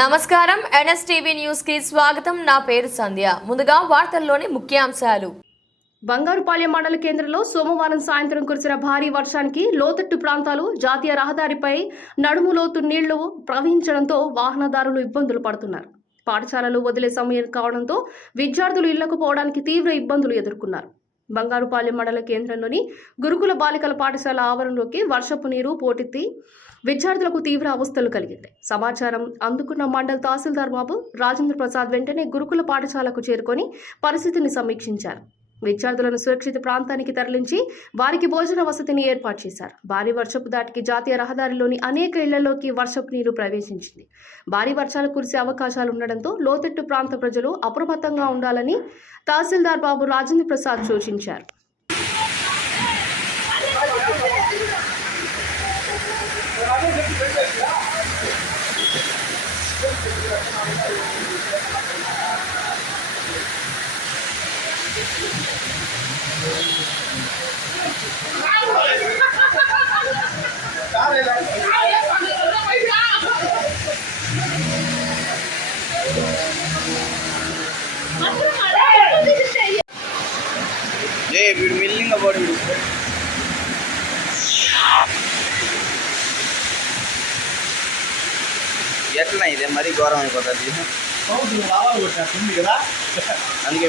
నమస్కారం. ఎన్ఎస్టీవీ న్యూస్కి స్వాగతం. నా పేరు సంధ్య. ముందుగా వార్తల్లోని ముఖ్యాంశాలు. బంగారుపాలెం మండల కేంద్రంలో సోమవారం సాయంత్రం కురిసిన భారీ వర్షానికి లోతట్టు ప్రాంతాలు జాతీయ రహదారిపై నడుము లోతు నీళ్ళు ప్రవహించడంతో వాహనదారులు ఇబ్బందులు పడుతున్నారు. పాఠశాలలు వదిలే సమయం కావడంతో విద్యార్థులు ఇళ్ళకు పోవడానికి తీవ్ర ఇబ్బందులు ఎదుర్కొన్నారు. బంగారుపాలెం మండల కేంద్రంలోని గురుకుల బాలికల పాఠశాల ఆవరణలోకి వర్షపు నీరు పోటెత్తి విద్యార్థులకు తీవ్ర అవస్థలు కలిగింది. సమాచారం అందుకున్న మండల తహసీల్దార్ బాబు రాజేంద్ర ప్రసాద్ వెంటనే గురుకుల పాఠశాలకు చేరుకొని పరిస్థితిని సమీక్షించారు. విద్యార్థులను సురక్షిత ప్రాంతానికి తరలించి వారికి భోజన వసతిని ఏర్పాటు చేశారు. భారీ వర్షపు దాటికి జాతీయ రహదారిలోని అనేక ఇళ్ళలోకి వర్షపు నీరు ప్రవేశించింది. భారీ వర్షాలు కురిసే అవకాశాలు ఉండడంతో లోతట్టు ప్రాంత ప్రజలు అప్రమత్తంగా ఉండాలని తహసీల్దార్ బాబు రాజేంద్ర ప్రసాద్ సూచించారు. ఏ వీడు మిల్లింగ్ పోడు వీడు ఎట్లా ఇదే మరీ ఘోరం అయిపోతుంది అందుకే